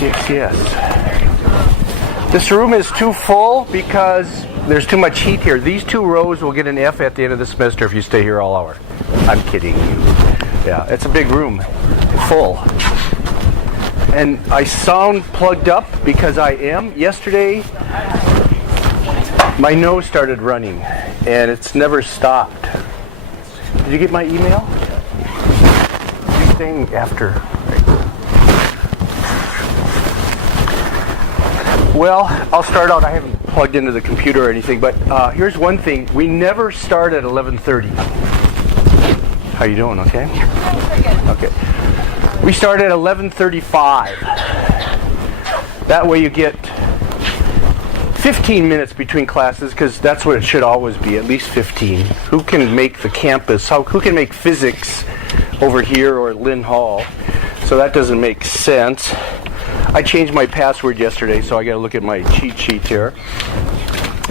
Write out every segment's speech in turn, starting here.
Yes. This room is too full because there's too much heat here. These 2 rows will get an F at the end of the semester if you stay here all hour. I'm kidding you. Yeah, it's a big room. Full. And I sound plugged up because I am. Yesterday, my nose started running, and it's never stopped. Did you get my email? You're staying after. Well, I'll start out. I haven't plugged into the computer or anything, but here's one thing. We never start at 11:30. How you doing? Okay? Okay. We start at 11:35. That way you get 15 minutes between classes, because that's what it should always be, at least 15. Who can make the campus? Who can make physics over here or Lynn Hall? So that doesn't make sense. I changed my password yesterday, so I got to look at my cheat sheet here.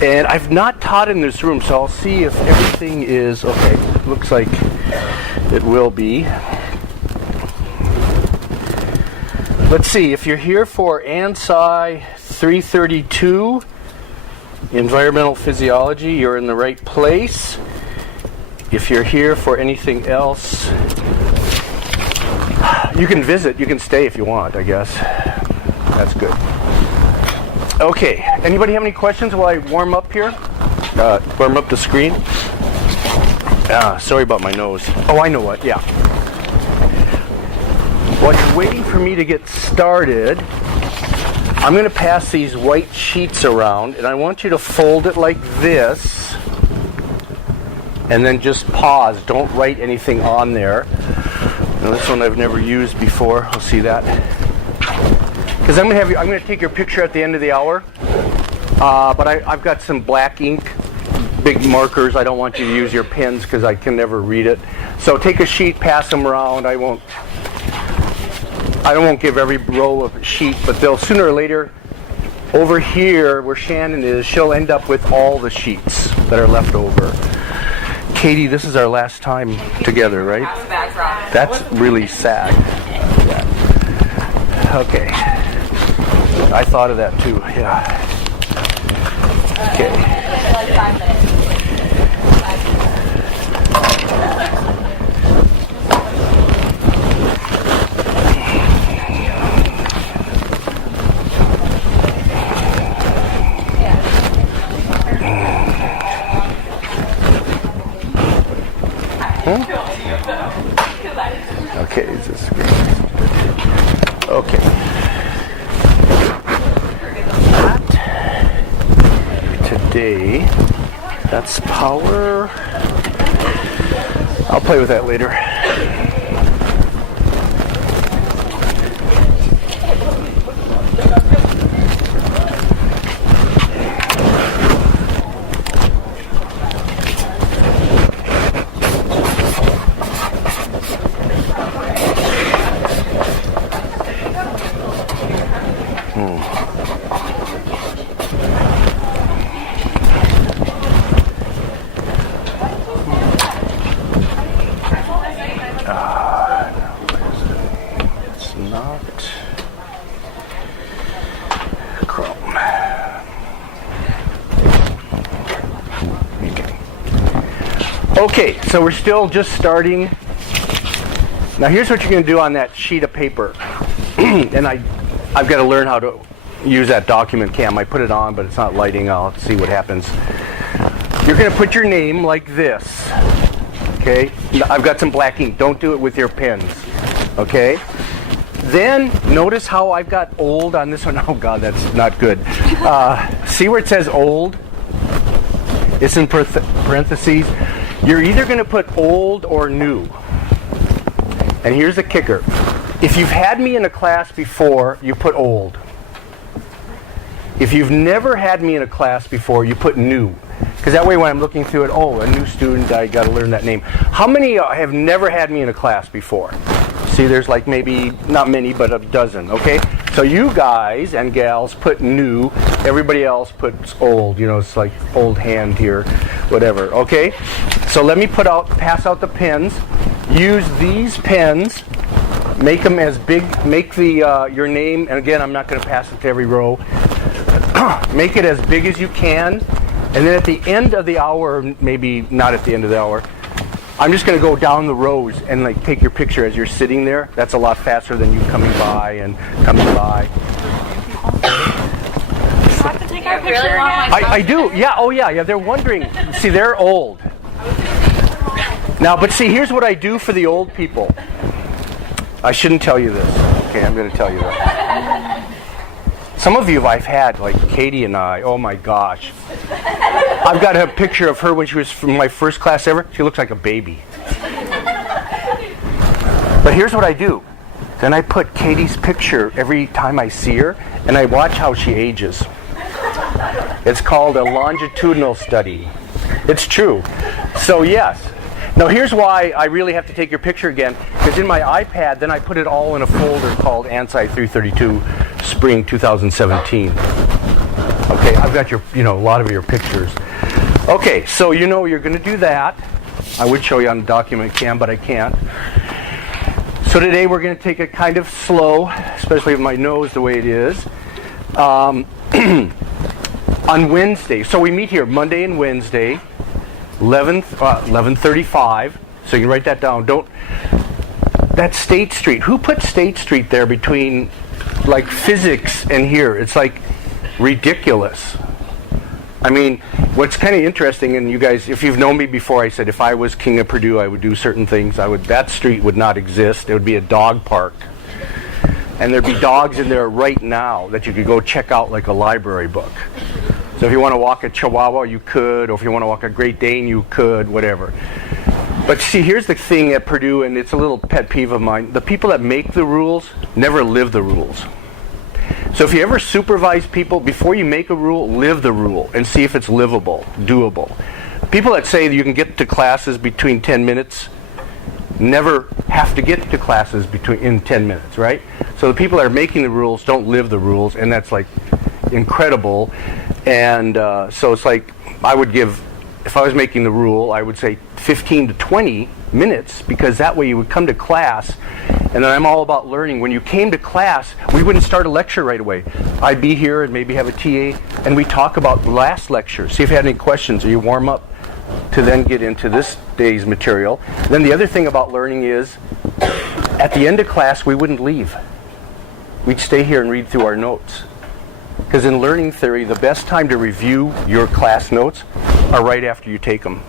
And I've not taught in this room, so I'll see if everything is okay. Looks like it will be. Let's see, if you're here for ANSI 332, Environmental Physiology, you're in the right place. If you're here for anything else, you can visit, you can stay if you want, I guess. That's good. Okay, anybody have any questions while I warm up here? Warm up the screen? Sorry about my nose. Oh, I know what, yeah. While you're waiting for me to get started, I'm going to pass these white sheets around, and I want you to fold it like this, and then just pause. Don't write anything on there. Now, this one I've never used before. I'll see that. Because I'm going to take your picture at the end of the hour, but I've got some black ink, big markers. I don't want you to use your pens because I can never read it. So take a sheet, pass them around. I won't give every row of a sheet, but they'll sooner or later, over here where Shannon is, she'll end up with all the sheets that are left over. Katie, this is our last time together, right? That's really sad. Yeah. Okay. I thought of that too, yeah. Okay. Okay, is this good? Okay. Today, that's power. I'll play with that later. Okay, so we're still just starting. Now here's what you're going to do on that sheet of paper. And I've got to learn how to use that document cam. I put it on, but it's not lighting. I'll see what happens. You're going to put your name like this. Okay? I've got some black ink. Don't do it with your pens. Okay? Then notice how I've got old on this one. Oh God, that's not good. See where it says old? It's in parentheses. You're either going to put old or new. And here's the kicker. If you've had me in a class before, you put old. If you've never had me in a class before, you put new. Because that way when I'm looking through it, oh, a new student, I got to learn that name. How many have never had me in a class before? See, there's like maybe, not many, but a dozen, okay? So you guys and gals put new. Everybody else puts old. You know, it's like old hand here, whatever, okay? So let me pass out the pens. Use these pens Make them as big. Make the your name, and again, I'm not going to pass it to every row. Make it as big as you can, and then at the end of the hour, maybe not at the end of the hour, I'm just going to go down the rows and like take your picture as you're sitting there. That's a lot faster than you coming by and coming by. Have to take our picture. Really I do. Yeah. Oh yeah. They're wondering. See, they're old. Now, but see, here's what I do for the old people. I shouldn't tell you this. Okay, I'm going to tell you that. Some of you I've had, like Katie and I, oh my gosh. I've got a picture of her when she was from my first class ever. She looks like a baby. But here's what I do. Then I put Katie's picture every time I see her, and I watch how she ages. It's called a longitudinal study. It's true. So yes. Now here's why I really have to take your picture again, because in my iPad, then I put it all in a folder called ANSI 332 Spring 2017. Okay, I've got your, a lot of your pictures. Okay, so you're going to do that. I would show you on the document cam, but I can't. So today we're going to take it kind of slow, especially with my nose the way it is. On Wednesday, so we meet here Monday and Wednesday. 11:35. So you can write that down. That's State Street. Who put State Street there between like physics and here? It's like ridiculous. I mean, what's kind of interesting, and you guys, if you've known me before, I said if I was king of Purdue, I would do certain things. That street would not exist. It would be a dog park. And there'd be dogs in there right now that you could go check out like a library book. So if you want to walk a Chihuahua, you could, or if you want to walk a Great Dane, you could, whatever. But see, here's the thing at Purdue, and it's a little pet peeve of mine. The people that make the rules never live the rules. So if you ever supervise people, before you make a rule, live the rule and see if it's livable, doable. People that say that you can get to classes between 10 minutes never have to get to classes in 10 minutes, right? So the people that are making the rules don't live the rules, and that's like incredible. And so it's like I would give, if I was making the rule, I would say 15 to 20 minutes, because that way you would come to class, and then I'm all about learning. When you came to class, we wouldn't start a lecture right away. I'd be here and maybe have a TA, and we talk about the last lecture, see if you had any questions, or you warm up to then get into this day's material. Then the other thing about learning is, at the end of class, we wouldn't leave. We'd stay here and read through our notes. Because in learning theory, the best time to review your class notes are right after you take them.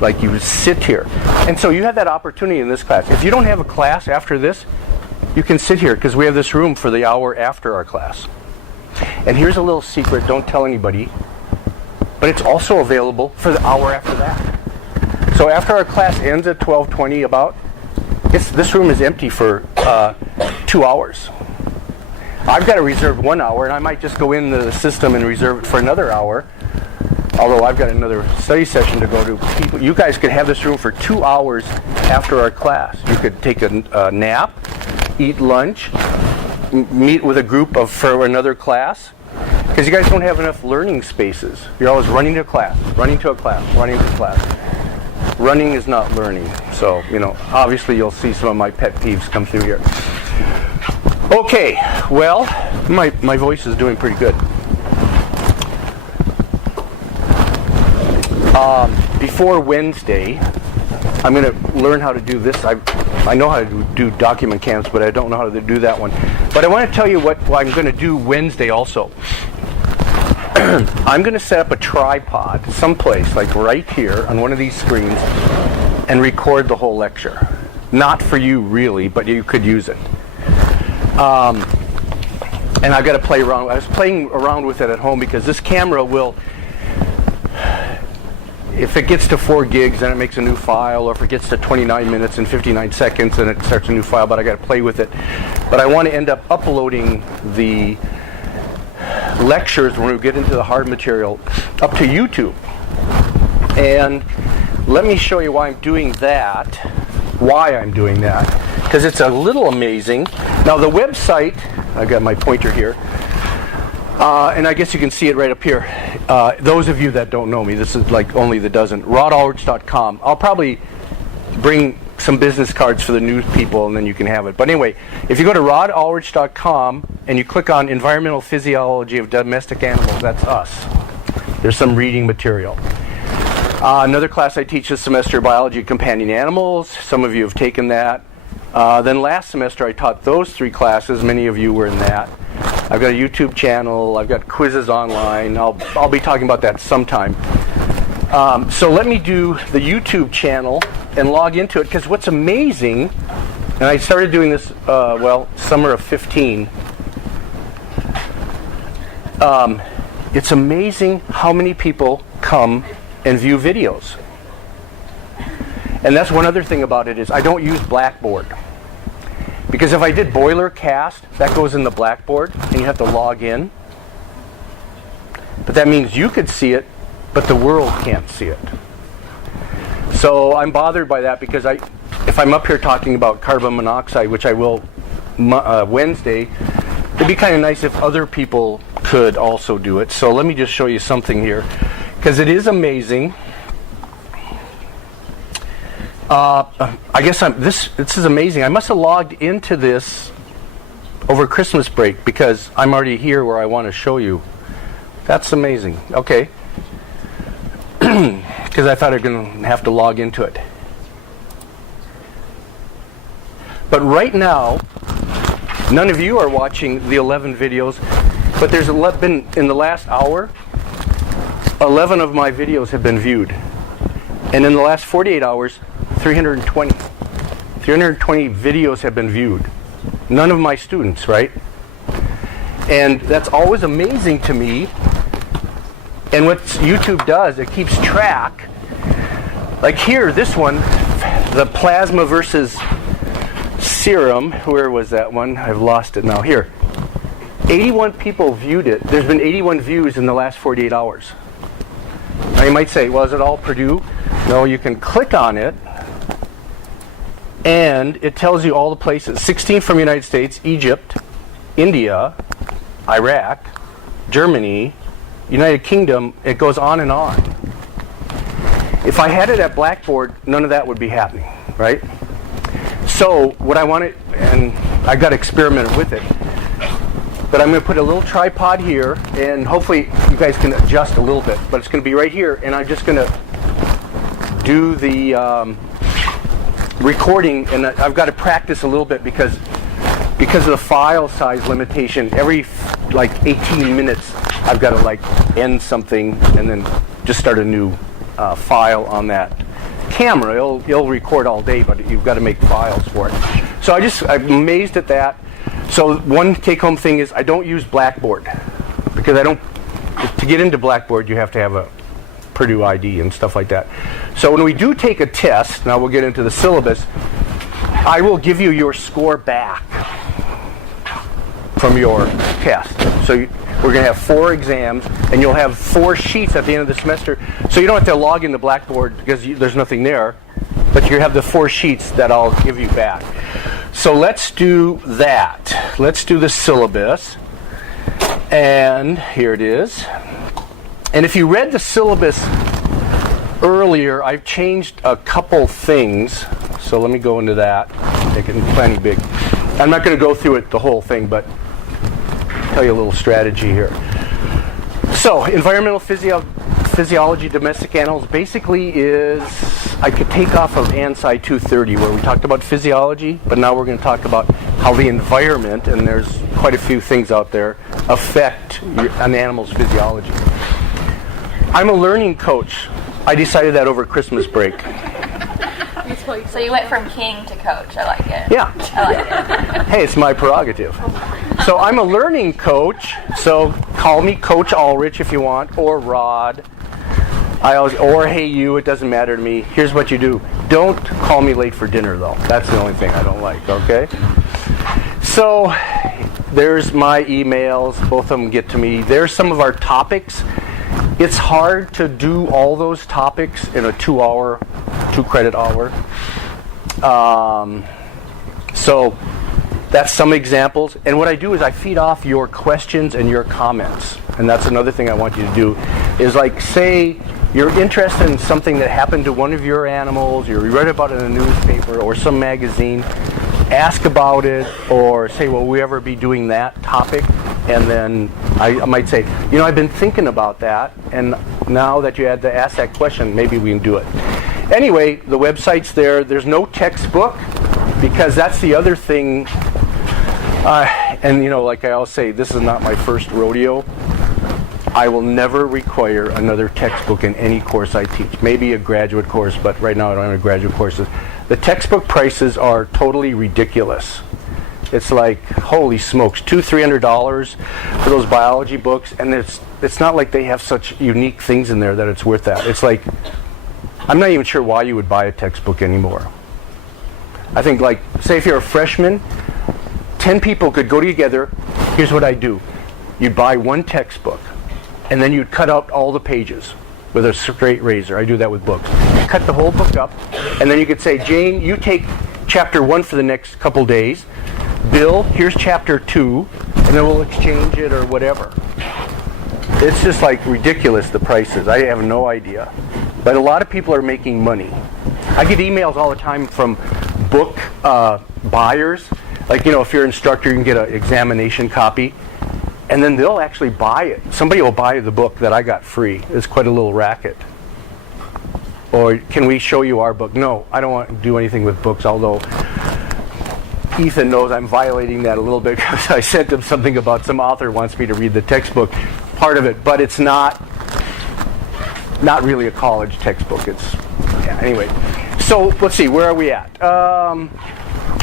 Like you sit here. And so you have that opportunity in this class. If you don't have a class after this, you can sit here, because we have this room for the hour after our class. And here's a little secret, don't tell anybody, but it's also available for the hour after that. So after our class ends at 12:20 about, this room is empty for 2 hours. I've got to reserve 1 hour, and I might just go into the system and reserve it for another hour. Although I've got another study session to go to. You guys could have this room for 2 hours after our class. You could take a nap, eat lunch, meet with a group for another class. Because you guys don't have enough learning spaces. You're always running to class, running to a class, running to class. Running is not learning. So, obviously you'll see some of my pet peeves come through here. Okay, well, my voice is doing pretty good. Before Wednesday, I'm going to learn how to do this. I know how to do document camps, but I don't know how to do that one. But I want to tell you what I'm going to do Wednesday also. I'm going to set up a tripod someplace, like right here on one of these screens, and record the whole lecture. Not for you, really, but you could use it. And I've got to play around. I was playing around with it at home because this camera will, if it gets to 4 gigs, then it makes a new file, or if it gets to 29 minutes and 59 seconds, then it starts a new file, but I got to play with it. But I want to end up uploading the lectures when we get into the hard material up to YouTube. And let me show you why I'm doing that. Because it's a little amazing. Now the website, I've got my pointer here, and I guess you can see it right up here. Those of you that don't know me, this is like only the dozen. RodAllrich.com. I'll probably bring some business cards for the new people, and then you can have it. But anyway, if you go to rodallrich.com and you click on Environmental Physiology of Domestic Animals, that's us. There's some reading material. Another class I teach this semester, Biology of Companion Animals. Some of you have taken that. Then last semester I taught those 3 classes. Many of you were in that. I've got a YouTube channel. I've got quizzes online. I'll be talking about that sometime. So let me do the YouTube channel and log into it, because what's amazing, and I started doing this, summer of 15. It's amazing how many people come and view videos. And that's one other thing about it is I don't use Blackboard. Because if I did boiler cast, that goes in the Blackboard and you have to log in. But that means you could see it, but the world can't see it. So I'm bothered by that, because if I'm up here talking about carbon monoxide, which I will Wednesday, it'd be kind of nice if other people could also do it. So let me just show you something here, because it is amazing. I guess this is amazing. I must have logged into this over Christmas break, because I'm already here where I want to show you. That's amazing. Okay. Because I thought I was going to have to log into it. But right now, none of you are watching the 11 videos, but there's been, in the last hour, 11 of my videos have been viewed. And in the last 48 hours, 320 videos have been viewed. None of my students, right? And that's always amazing to me. And what YouTube does, it keeps track. Like here, this one, the plasma versus serum. Where was that one? I've lost it now. Here. 81 people viewed it. There's been 81 views in the last 48 hours. Now you might say, well, is it all Purdue? No, you can click on it, and it tells you all the places. 16 from the United States, Egypt, India, Iraq, Germany, United Kingdom. It goes on and on. If I had it at Blackboard, none of that would be happening, right? So what I wanted, and I got experimented with it, but I'm going to put a little tripod here, and hopefully you guys can adjust a little bit, but it's going to be right here, and I'm just going to do the recording, and I've got to practice a little bit because of the file size limitation. Every like 18 minutes I've got to like end something and then just start a new file on that camera. It'll record all day, but you've got to make files for it. So I'm amazed at that. So one take-home thing is I don't use Blackboard, because to get into Blackboard you have to have a Purdue ID and stuff like that. So when we do take a test, now we'll get into the syllabus, I will give you your score back from your test. So we're going to have 4 exams, and you'll have 4 sheets at the end of the semester. So you don't have to log into Blackboard because there's nothing there, but you have the 4 sheets that I'll give you back. So let's do that. Let's do the syllabus. And here it is. And if you read the syllabus earlier, I've changed a couple things. So let me go into that. Make it plenty big. I'm not going to go through it the whole thing, but tell you a little strategy here. So environmental physiology of domestic animals basically is, I could take off of ANSI 230 where we talked about physiology, but now we're going to talk about how the environment, and there's quite a few things out there, affect an animal's physiology. I'm a learning coach. I decided that over Christmas break. So you went from king to coach. I like it. Yeah. I like it. Hey, it's my prerogative. So I'm a learning coach, so call me Coach Allrich if you want, or Rod. Or hey you, it doesn't matter to me. Here's what you do. Don't call me late for dinner though. That's the only thing I don't like, okay? So there's my emails. Both of them get to me. There's some of our topics. It's hard to do all those topics in a 2-credit hour. So that's some examples. And what I do is I feed off your questions and your comments. And that's another thing I want you to do is, like, say you're interested in something that happened to one of your animals, you read about it in a newspaper or some magazine, ask about it, or say, will we ever be doing that topic? And then I might say, I've been thinking about that, and now that you had to ask that question, maybe we can do it. Anyway, the website's there. There's no textbook, because that's the other thing. And like I always say, this is not my first rodeo. I will never require another textbook in any course I teach. Maybe a graduate course, but right now I don't have any graduate courses. The textbook prices are totally ridiculous. It's like, holy smokes, $200-300 for those biology books, and it's not like they have such unique things in there that it's worth that. It's like, I'm not even sure why you would buy a textbook anymore. I think, like, say if you're a freshman, 10 people could go together. Here's what I do. You'd buy one textbook, and then you'd cut out all the pages with a straight razor. I do that with books. Cut the whole book up, and then you could say, Jane, you take chapter 1 for the next couple days. Bill, here's chapter 2, and then we'll exchange it or whatever. It's just like ridiculous, the prices. I have no idea. But a lot of people are making money. I get emails all the time from book buyers. Like, if you're an instructor, you can get an examination copy. And then they'll actually buy it. Somebody will buy the book that I got free. It's quite a little racket. Or, can we show you our book? No, I don't want to do anything with books, although Ethan knows I'm violating that a little bit because I sent him something about some author wants me to read the textbook part of it, but it's not really a college textbook. Anyway. So let's see, where are we at?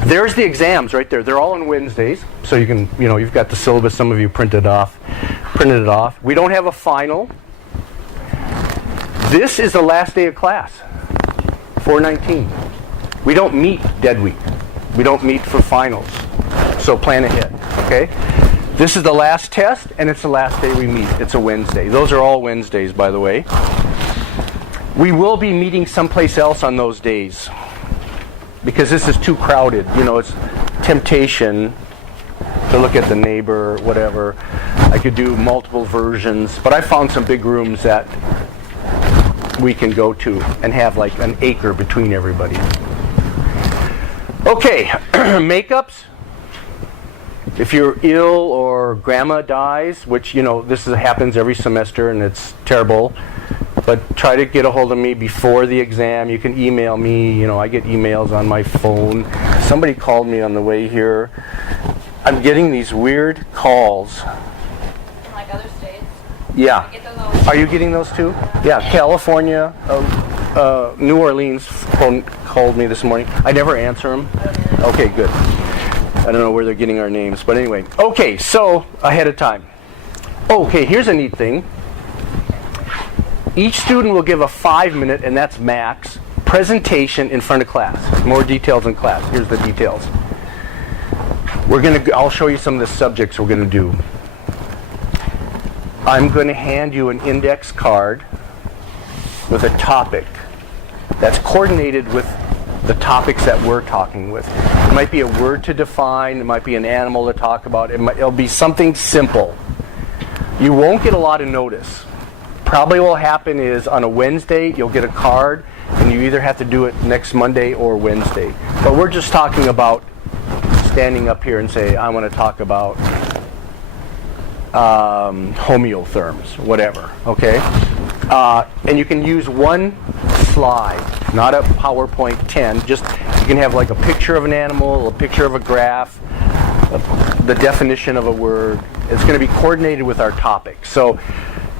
There's the exams right there. They're all on Wednesdays, so you can, you've got the syllabus. Some of you printed it off. We don't have a final. This is the last day of class, 4/19. We don't meet dead week. We don't meet for finals. So plan ahead, okay? This is the last test, and it's the last day we meet. It's a Wednesday. Those are all Wednesdays, by the way. We will be meeting someplace else on those days because this is too crowded. It's temptation to look at the neighbor, whatever. I could do multiple versions, but I found some big rooms that we can go to and have like an acre between everybody. Okay, makeups. If you're ill or grandma dies, which, this happens every semester and it's terrible, but try to get a hold of me before the exam. You can email me. I get emails on my phone. Somebody called me on the way here. I'm getting these weird calls. From like other states? Yeah. I get those all the time. Are you getting those too? Yeah, California, New Orleans called me this morning. I never answer them. Okay, good. I don't know where they're getting our names, but anyway. Okay, so ahead of time. Okay, here's a neat thing. Each student will give a 5-minute, and that's max, presentation in front of class. More details in class. Here's the details. I'll show you some of the subjects we're going to do. I'm going to hand you an index card with a topic that's coordinated with the topics that we're talking with. It might be a word to define. It might be an animal to talk about. It'll be something simple. You won't get a lot of notice. Probably what will happen is on a Wednesday, you'll get a card, and you either have to do it next Monday or Wednesday. But we're just talking about standing up here and say, I want to talk about homeotherms, whatever, okay? And you can use one slide, not a PowerPoint 10. Just, you can have like a picture of an animal, a picture of a graph, the definition of a word. It's going to be coordinated with our topic. So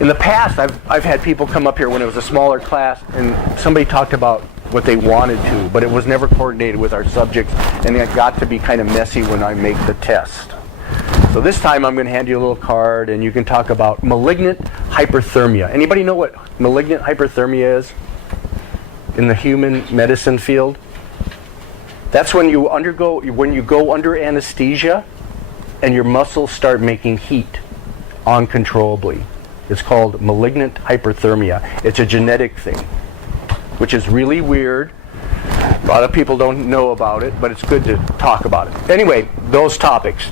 in the past, I've had people come up here when it was a smaller class and somebody talked about what they wanted to, but it was never coordinated with our subjects, and it got to be kind of messy when I make the test. So this time I'm going to hand you a little card and you can talk about malignant hyperthermia. Anybody know what malignant hyperthermia is in the human medicine field? That's when you go under anesthesia and your muscles start making heat uncontrollably. It's called malignant hyperthermia. It's a genetic thing, which is really weird. A lot of people don't know about it, but it's good to talk about it. Anyway, those topics.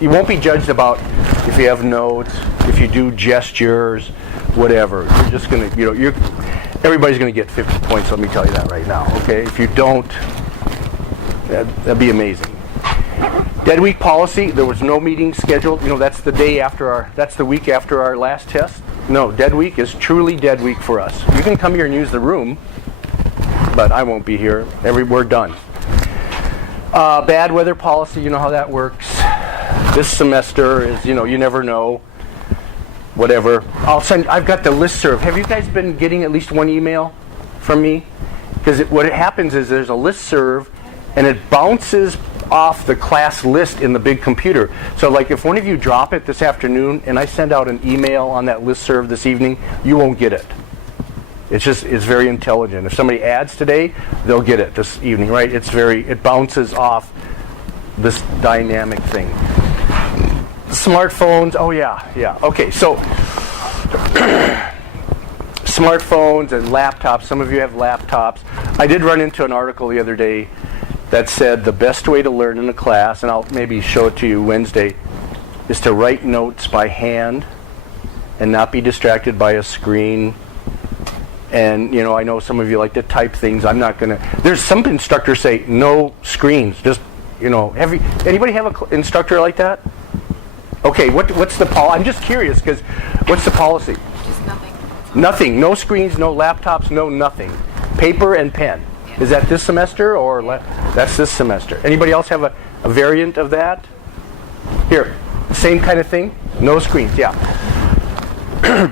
You won't be judged about if you have notes, if you do gestures, whatever. You're just going to, everybody's going to get 50 points, let me tell you that right now, okay? If you don't, that'd be amazing. Dead week policy, there was no meeting scheduled. That's the week after our last test. No, dead week is truly dead week for us. You can come here and use the room, but I won't be here. We're done. Bad weather policy, you know how that works. This semester is, you never know. Whatever. I've got the listserv. Have you guys been getting at least one email from me? Because what happens is there's a listserv, and it bounces off the class list in the big computer. So like if one of you drop it this afternoon and I send out an email on that listserv this evening, you won't get it. It's very intelligent. If somebody adds today, they'll get it this evening, right? It bounces off this dynamic thing. Smartphones, oh yeah. Okay, so smartphones and laptops. Some of you have laptops. I did run into an article the other day that said the best way to learn in a class, and I'll maybe show it to you Wednesday, is to write notes by hand and not be distracted by a screen. And, I know some of you like to type things. I'm not going to. There's some instructors say no screens. Just, anybody have an instructor like that? Okay, what's the policy? I'm just curious, because what's the policy? Just nothing. Nothing. No screens, no laptops, no nothing. Paper and pen. Is that this semester or that's this semester? Anybody else have a variant of that? Here, same kind of thing? No screens, yeah.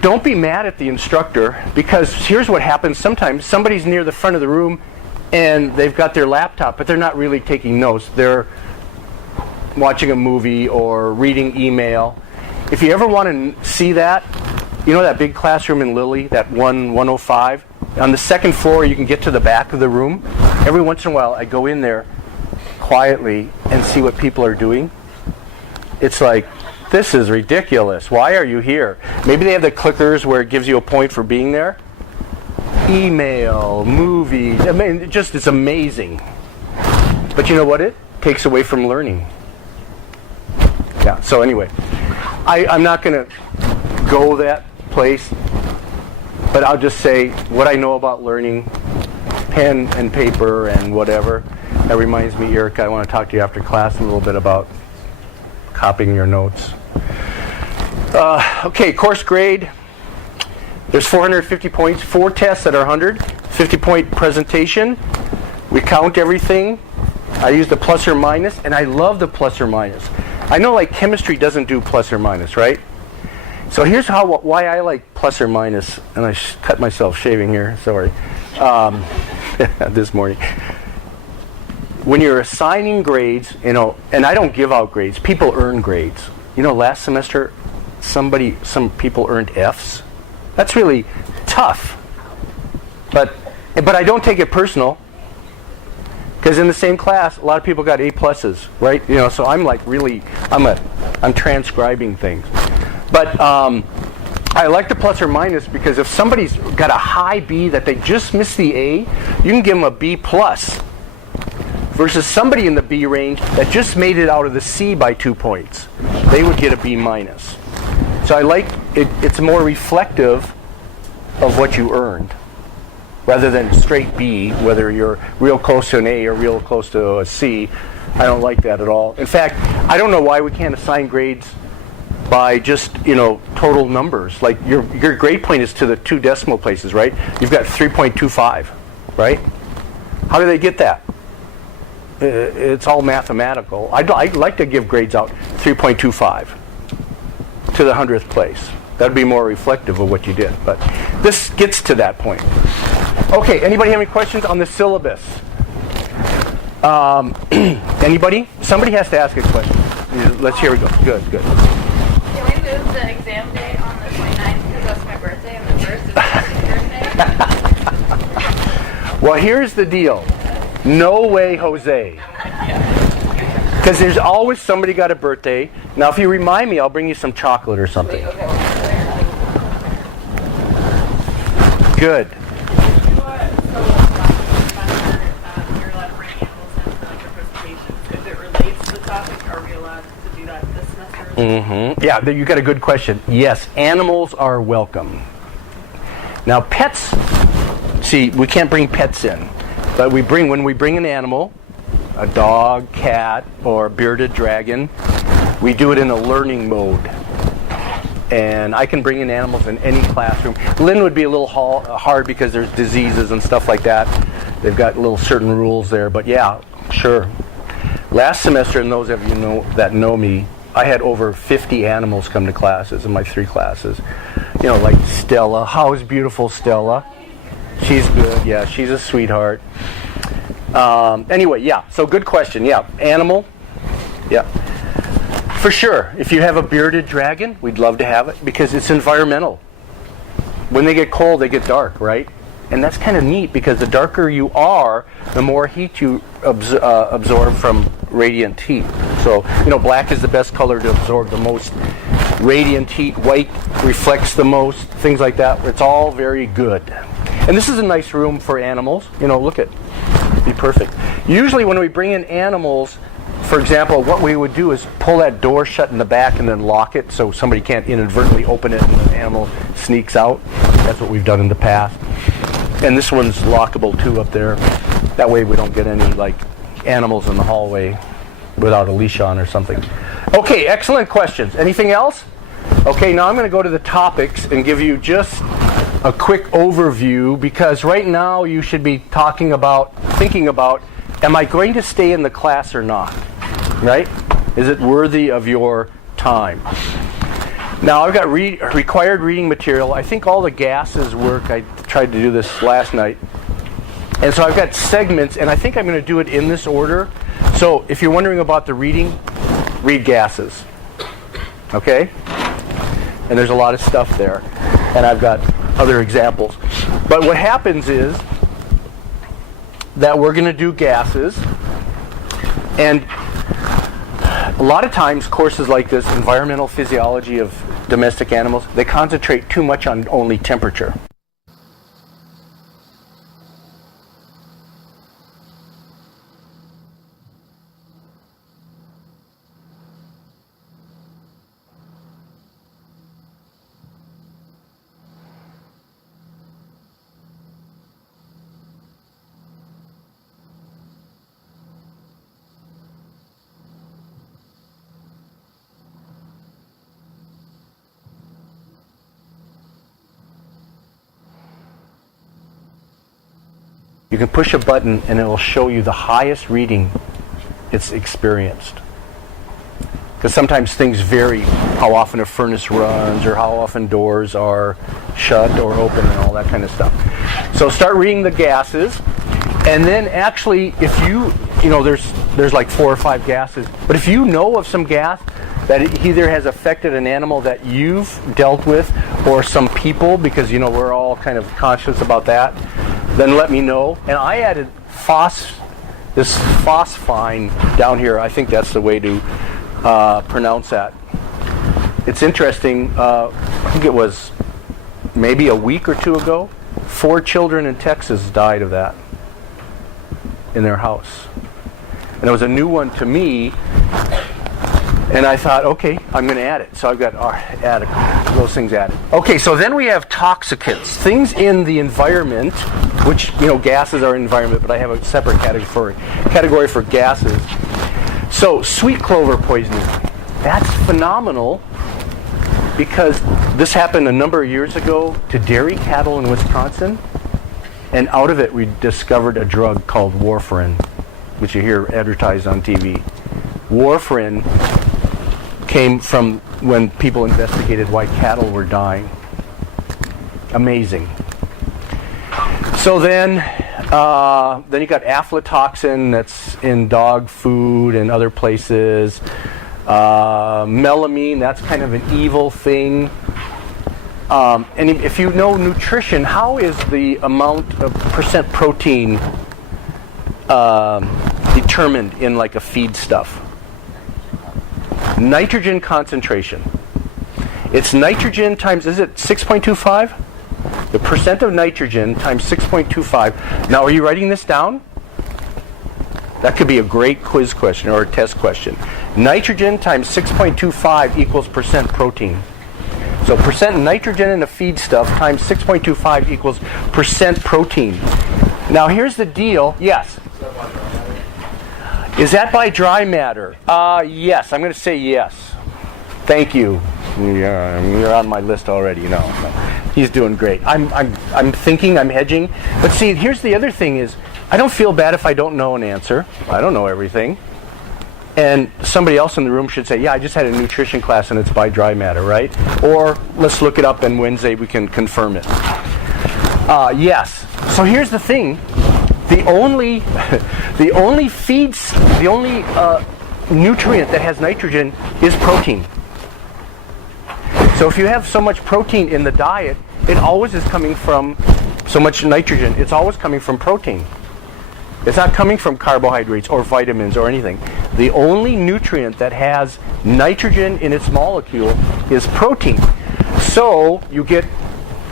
Don't be mad at the instructor, because here's what happens sometimes. Somebody's near the front of the room and they've got their laptop, but they're not really taking notes. They're watching a movie or reading email. If you ever want to see that, that big classroom in Lilly, that 105? On the second floor, you can get to the back of the room. Every once in a while, I go in there quietly and see what people are doing. It's like, this is ridiculous. Why are you here? Maybe they have the clickers where it gives you a point for being there. Email, movies. I mean, it's amazing. But you know what? It takes away from learning. Yeah, so anyway, I'm not going to go that place. But I'll just say what I know about learning, pen and paper and whatever. That reminds me, Erica, I want to talk to you after class a little bit about copying your notes. Okay, course grade. There's 450 points, 4 tests that are 100, 50-point presentation. We count everything. I use the plus or minus, and I love the plus or minus. I know like chemistry doesn't do plus or minus, right? So here's why I like plus or minus, and I cut myself shaving here, sorry, this morning. When you're assigning grades, and I don't give out grades, people earn grades. Last semester, some people earned Fs. That's really tough. But I don't take it personal, because in the same class, a lot of people got A pluses, right? So I'm like really, I'm transcribing things. But I like the plus or minus, because if somebody's got a high B that they just missed the A, you can give them a B plus. Versus somebody in the B range that just made it out of the C by 2 points. They would get a B minus. So I like it. It's more reflective of what you earned, rather than straight B, whether you're real close to an A or real close to a C. I don't like that at all. In fact, I don't know why we can't assign grades by just, total numbers. Like your grade point is to the 2 decimal places, right? You've got 3.25, right? How do they get that? It's all mathematical. I'd like to give grades out 3.25 to the 100th place. That'd be more reflective of what you did. But this gets to that point. Okay, anybody have any questions on the syllabus? Anybody? Somebody has to ask a question. Here we go. Good. Can we move the exam date on the 29th, because that's my birthday, and the 1st is my birthday? Well, here's the deal. No way, Jose. Because there's always somebody got a birthday. Now, if you remind me, I'll bring you some chocolate or something. Good. Mm-hmm. Yeah, you got a good question. Yes, animals are welcome. Now, pets See, we can't bring pets in, but when we bring an animal, a dog, cat, or bearded dragon, we do it in a learning mode. And I can bring in animals in any classroom. Lynn would be a little hard because there's diseases and stuff like that. They've got little certain rules there, but yeah, sure. Last semester, and those of you that know me, I had over 50 animals come to classes in my 3 classes. You know, like Stella. How is beautiful Stella? She's good. Yeah, she's a sweetheart. Anyway, yeah. So good question. Yeah, animal. Yeah, for sure. If you have a bearded dragon, we'd love to have it because it's environmental. When they get cold, they get dark, right? And that's kind of neat because the darker you are, the more heat you absorb from radiant heat. So, you know, black is the best color to absorb the most radiant heat. White reflects the most, things like that. It's all very good. And this is a nice room for animals. You know, look at, be perfect. Usually when we bring in animals, for example, what we would do is pull that door shut in the back and then lock it so somebody can't inadvertently open it and the animal sneaks out. That's what we've done in the past. And this one's lockable too up there. That way we don't get any like animals in the hallway without a leash on or something. Okay, excellent questions. Anything else? Okay, now I'm going to go to the topics and give you just a quick overview because right now you should be thinking about, am I going to stay in the class or not? Right? Is it worthy of your time? Now I've got required reading material. I think all the gases work. I tried to do this last night. And so I've got segments, and I think I'm going to do it in this order. So if you're wondering about the reading, read gases. Okay? And there's a lot of stuff there. And I've got other examples. But what happens is that we're going to do gases. And a lot of times courses like this, Environmental Physiology of Domestic Animals, they concentrate too much on only temperature. You can push a button and it will show you the highest reading it's experienced. Because sometimes things vary, how often a furnace runs or how often doors are shut or open and all that kind of stuff. So start reading the gases, and then actually if you know, there's like 4 or 5 gases, but if you know of some gas that it either has affected an animal that you've dealt with or some people, because you know we're all kind of conscious about that, then let me know. And I added this phosphine down here. I think that's the way to pronounce that. It's interesting. I think it was maybe a week or 2 ago, 4 children in Texas died of that in their house. And it was a new one to me. And I thought, okay, I'm going to add it. So I've got those things added. Okay, so then we have toxicants, things in the environment, which, you know, gases are environment, but I have a separate category for gases. So sweet clover poisoning, that's phenomenal because this happened a number of years ago to dairy cattle in Wisconsin, and out of it we discovered a drug called warfarin, which you hear advertised on TV. Warfarin came from when people investigated why cattle were dying. Amazing. So then you got aflatoxin that's in dog food and other places. Melamine, that's kind of an evil thing. And if you know nutrition, how is the amount of percent protein determined in like a feed stuff? Nitrogen concentration. It's nitrogen times, is it 6.25? The percent of nitrogen times 6.25. Now, are you writing this down? That could be a great quiz question or a test question. Nitrogen times 6.25 equals percent protein. So percent nitrogen in the feedstuff times 6.25 equals percent protein. Now here's the deal. Yes? Is that by dry matter? Yes. I'm going to say yes. Thank you. You're on my list already. No. He's doing great. I'm thinking, I'm hedging. But see, here's the other thing is, I don't feel bad if I don't know an answer. I don't know everything. And somebody else in the room should say, yeah, I just had a nutrition class and it's by dry matter, right? Or let's look it up and Wednesday we can confirm it. Yes. So here's the thing. The only nutrient that has nitrogen is protein. So if you have so much protein in the diet, it always is coming from so much nitrogen. It's always coming from protein. It's not coming from carbohydrates or vitamins or anything. The only nutrient that has nitrogen in its molecule is protein. So you get,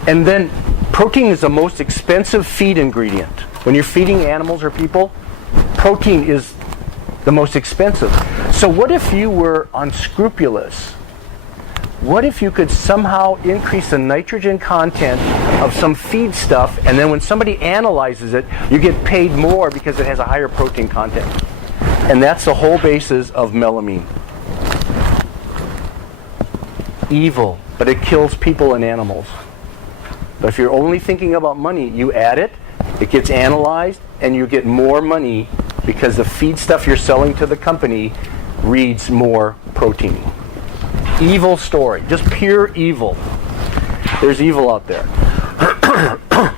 and then protein is the most expensive feed ingredient. When you're feeding animals or people, protein is the most expensive. So what if you were unscrupulous? What if you could somehow increase the nitrogen content of some feed stuff, and then when somebody analyzes it, you get paid more because it has a higher protein content? And that's the whole basis of melamine. Evil, but it kills people and animals. But if you're only thinking about money, you add it, it gets analyzed, and you get more money because the feed stuff you're selling to the company reads more protein. Evil story, just pure evil. There's evil out there.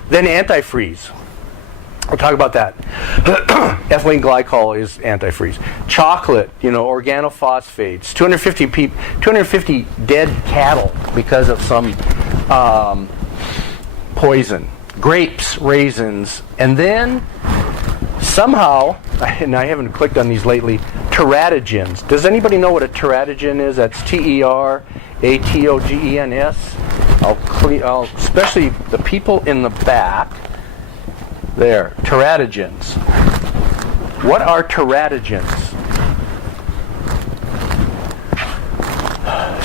Then antifreeze. We'll talk about that. Ethylene glycol is antifreeze. Chocolate, organophosphates. 250 dead cattle because of some poison. Grapes, raisins, and then somehow, and I haven't clicked on these lately, teratogens. Does anybody know what a teratogen is? That's Teratogens. Especially the people in the back. There, teratogens. What are teratogens?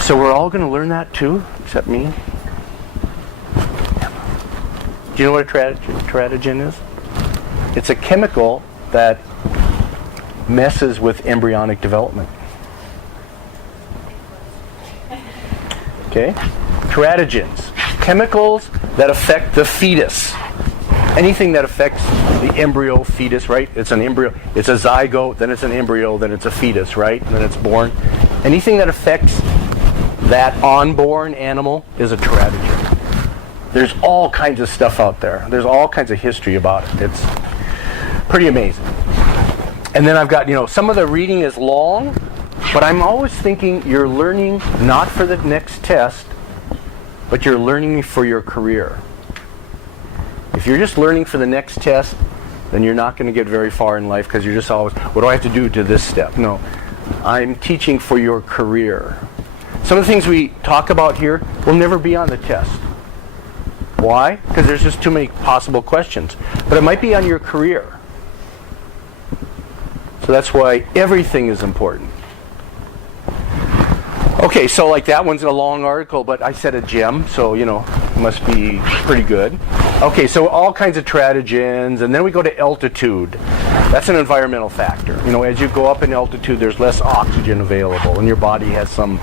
So we're all going to learn that too, except me. Do you know what a teratogen is? It's a chemical that messes with embryonic development. Okay? Teratogens. Chemicals that affect the fetus. Anything that affects the embryo fetus, right? It's an embryo. It's a zygote, then it's an embryo, then it's a fetus, right? And then it's born. Anything that affects that unborn animal is a teratogen. There's all kinds of stuff out there. There's all kinds of history about it. It's pretty amazing. And then I've got, some of the reading is long, but I'm always thinking you're learning not for the next test, but you're learning for your career. If you're just learning for the next test, then you're not going to get very far in life because you're just always, what do I have to do to this step? No, I'm teaching for your career. Some of the things we talk about here will never be on the test. Why? Because there's just too many possible questions. But it might be on your career. So that's why everything is important. Okay, so like that one's a long article, but I said a gem, so it must be pretty good. Okay, so all kinds of teratogens, and then we go to altitude. That's an environmental factor. As you go up in altitude, there's less oxygen available, and your body has some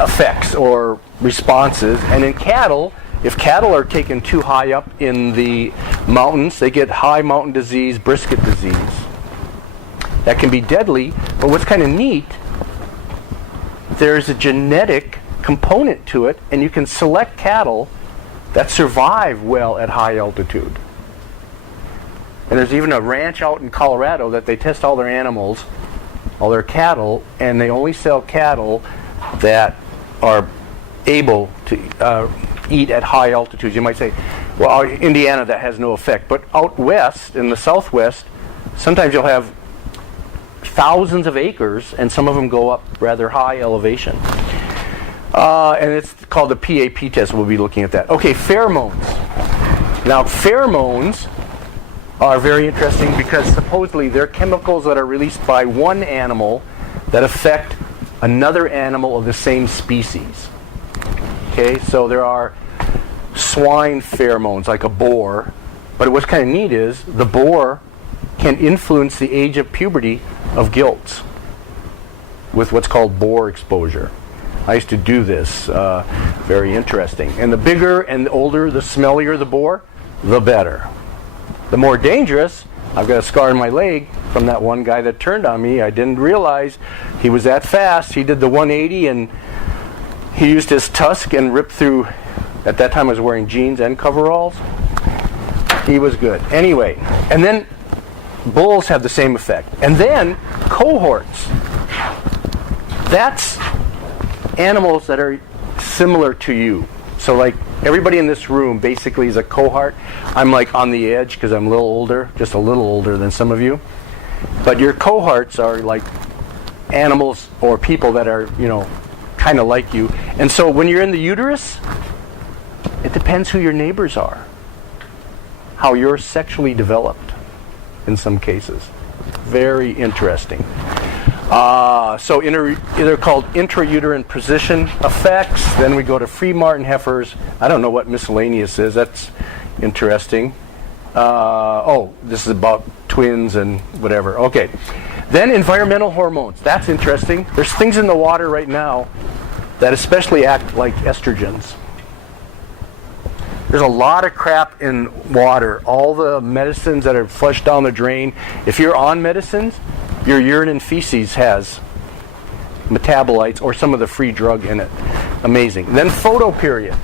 effects or responses. And in cattle, if cattle are taken too high up in the mountains, they get high mountain disease, brisket disease. That can be deadly, but what's kind of neat, there's a genetic component to it, and you can select cattle that survive well at high altitude. And there's even a ranch out in Colorado that they test all their animals, all their cattle, and they only sell cattle that are able to eat at high altitudes. You might say, well, Indiana, that has no effect. But out west, in the southwest, sometimes you'll have thousands of acres, and some of them go up rather high elevation. And it's called the PAP test. We'll be looking at that. Okay, pheromones. Now, pheromones are very interesting because supposedly they're chemicals that are released by one animal that affect another animal of the same species. Okay, so there are swine pheromones, like a boar. But what's kind of neat is the boar can influence the age of puberty of gilts with what's called boar exposure. I used to do this. Very interesting. And the bigger and the older, the smellier the boar, the better. The more dangerous, I've got a scar in my leg from that one guy that turned on me. I didn't realize he was that fast. He did the 180 and he used his tusk and ripped through. At that time I was wearing jeans and coveralls. He was good. Anyway, and then bulls have the same effect. And then cohorts. That's animals that are similar to you. So like everybody in this room basically is a cohort. I'm like on the edge because I'm a little older, just a little older than some of you. But your cohorts are like animals or people that are, kind of like you. And so when you're in the uterus, it depends who your neighbors are. How you're sexually developed in some cases. Very interesting. So they're called intrauterine position effects. Then we go to free Martin heifers. I don't know what miscellaneous is. That's interesting. This is about twins and whatever. Okay. Then environmental hormones. That's interesting. There's things in the water right now that especially act like estrogens. There's a lot of crap in water. All the medicines that are flushed down the drain. If you're on medicines, your urine and feces has metabolites or some of the free drug in it. Amazing. Then photoperiod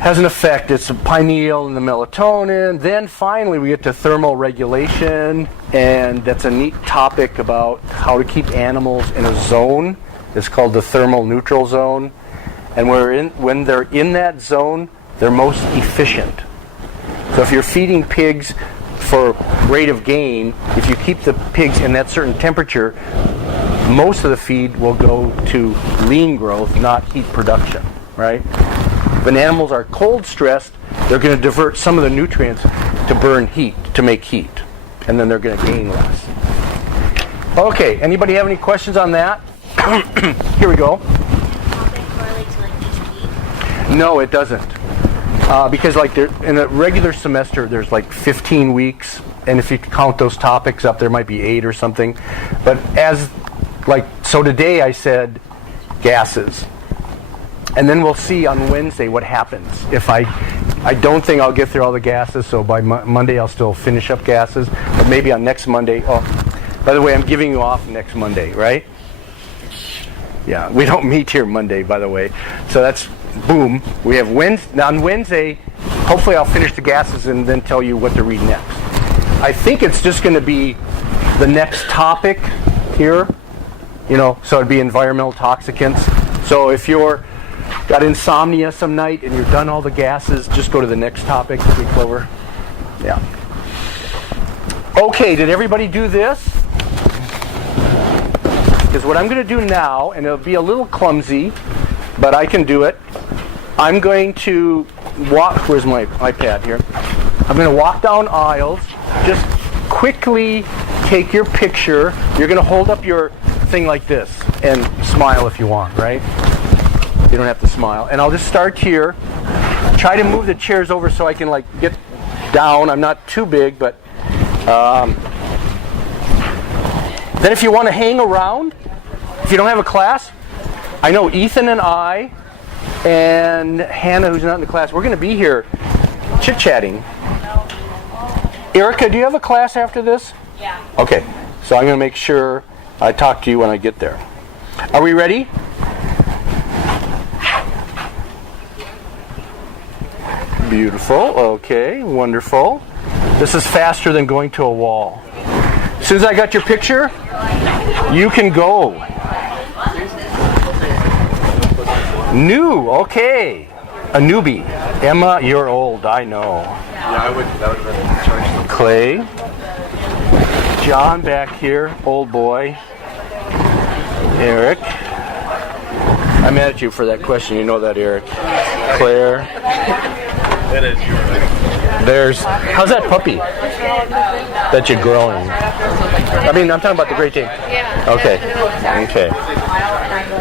has an effect. It's the pineal and the melatonin. Then finally we get to thermal regulation, and that's a neat topic about how to keep animals in a zone. It's called the thermal neutral zone. And when they're in that zone, they're most efficient. So if you're feeding pigs for rate of gain, if you keep the pigs in that certain temperature, most of the feed will go to lean growth, not heat production, right? When animals are cold stressed, they're going to divert some of the nutrients to burn heat, to make heat. And then they're going to gain less. Okay, anybody have any questions on that? Here we go. No, it doesn't. Because in a regular semester, there's like 15 weeks. And if you count those topics up, there might be 8 or something. But so today I said gases. And then we'll see on Wednesday what happens. If I don't think I'll get through all the gases, so by Monday I'll still finish up gases. But maybe on next Monday, by the way, I'm giving you off next Monday, right? Yeah, we don't meet here Monday, by the way. So that's, boom. We have Wednesday. On Wednesday, hopefully I'll finish the gases and then tell you what to read next. I think it's just going to be the next topic here. So it'd be environmental toxicants. So if you're got insomnia some night and you've done all the gases, just go to the next topic, Clover. Yeah. Okay, did everybody do this? Because what I'm going to do now, and it'll be a little clumsy, but I can do it. I'm going to walk, where's my iPad here? I'm going to walk down aisles, just quickly take your picture. You're going to hold up your thing like this and smile if you want, right? You don't have to smile. And I'll just start here. Try to move the chairs over so I can get down. I'm not too big, but then if you want to hang around, if you don't have a class, I know Ethan and I and Hannah, who's not in the class, we're going to be here chit-chatting. Erica, do you have a class after this? Yeah. Okay, so I'm going to make sure I talk to you when I get there. Are we ready? Beautiful. Okay, wonderful. This is faster than going to a wall. As soon as I got your picture, you can go. New, okay. A newbie. Emma, you're old, I know. Yeah, that would have been Clay. John back here, old boy. Eric. I'm mad at you for that question, you know that, Eric. Claire. That is There's, how's that puppy? that you're growing. I mean, I'm talking about the Great Dane. Yeah. Okay. Okay.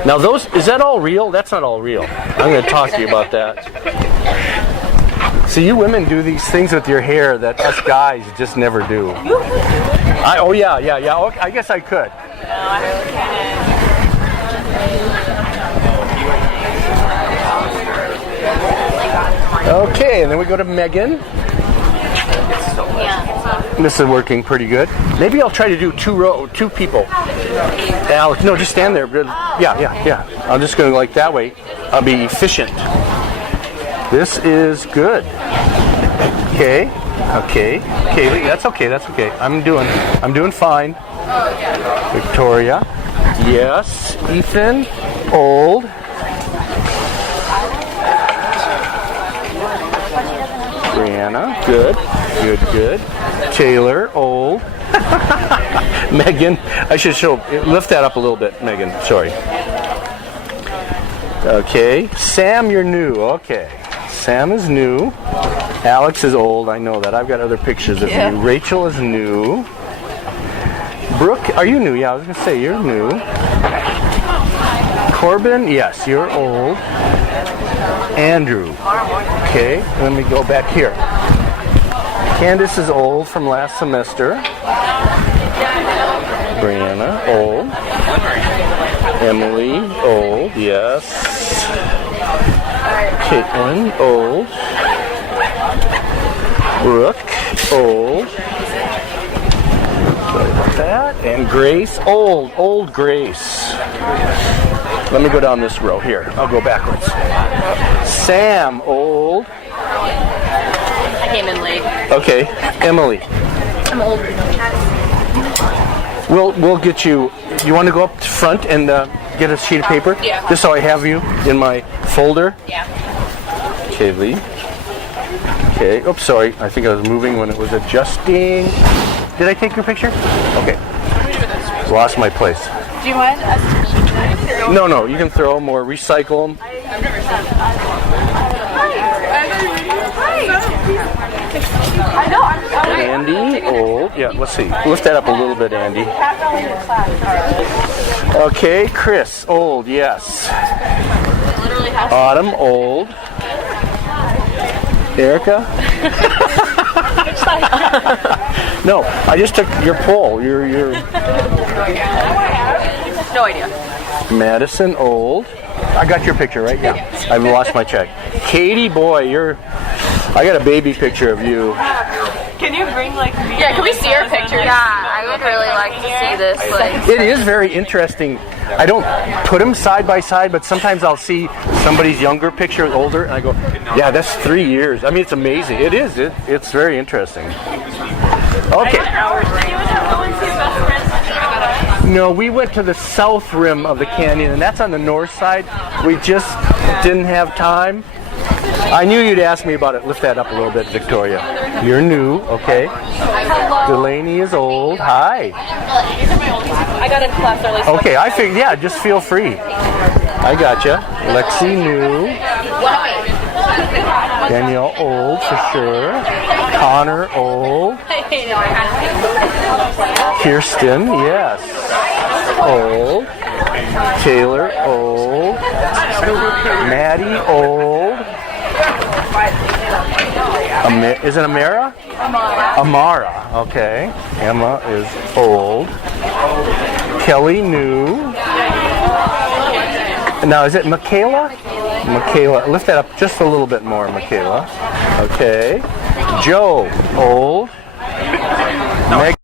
Now those, is that all real? That's not all real. I'm going to talk to you about that. See, you women do these things with your hair that us guys just never do. Oh yeah. Okay, I guess I could. Okay, and then we go to Megan. This is working pretty good. Maybe I'll try to do two people. Alex, no, just stand there. Yeah. I'm just going to like that way. I'll be efficient. This is good. Okay. That's okay. I'm doing fine. Victoria. Yes. Ethan. Old. Brianna. Good. Taylor. Old. Megan. I should lift that up a little bit, Megan. Sorry. Okay. Sam, you're new. Okay. Sam is new. Alex is old. I know that. I've got other pictures of you. Rachel is new. Brooke, are you new? Yeah, I was going to say you're new. Corbin, yes, you're old. Andrew. Okay, let me go back here. Candace is old from last semester. Brianna, old. Emily, old, yes. Caitlin, old. Brooke, old. Sorry about that. And Grace, old. Old Grace. Let me go down this row here. I'll go backwards. Sam, old. I came in late. Okay. Emily. I'm old. We'll get you. You want to go up front and get a sheet of paper? Yeah. Just so I have you in my folder. Yeah. Okay, Lee. Okay. Oops, sorry. I think I was moving when it was adjusting. Did I take your picture? Okay. Lost my place. Do you mind us? No. You can throw them or recycle them. Andy, old. Yeah, let's see. Lift that up a little bit, Andy. Okay, Chris, old. Yes. Autumn, old. Erica? No, I just took your poll. Your No idea. Madison, old. I got your picture, right? Yeah. I've lost my check. Katie, boy, I got a baby picture of you. Can you bring me? Yeah, can we see our pictures? Yeah, I would really like to see this. It is very interesting. I don't put them side by side, but sometimes I'll see somebody's younger picture, older, and I go, yeah, that's 3 years. I mean, it's amazing. It is. It's very interesting. Okay. No, we went to the south rim of the canyon, and that's on the north side. We just didn't have time. I knew you'd ask me about it. Lift that up a little bit, Victoria. You're new, okay. Delaney is old. Hi. I got in class early. Okay, I figured, yeah, just feel free. I gotcha. Lexi, new. Danielle, old for sure. Connor, old. Kirsten, yes. Old. Taylor, old. Maddie, old. Is it Amara? Amara, okay. Emma is old. Kelly, new. Now, is it Michaela? Michaela, lift that up just a little bit more, Michaela. Okay. Joe, old. Meg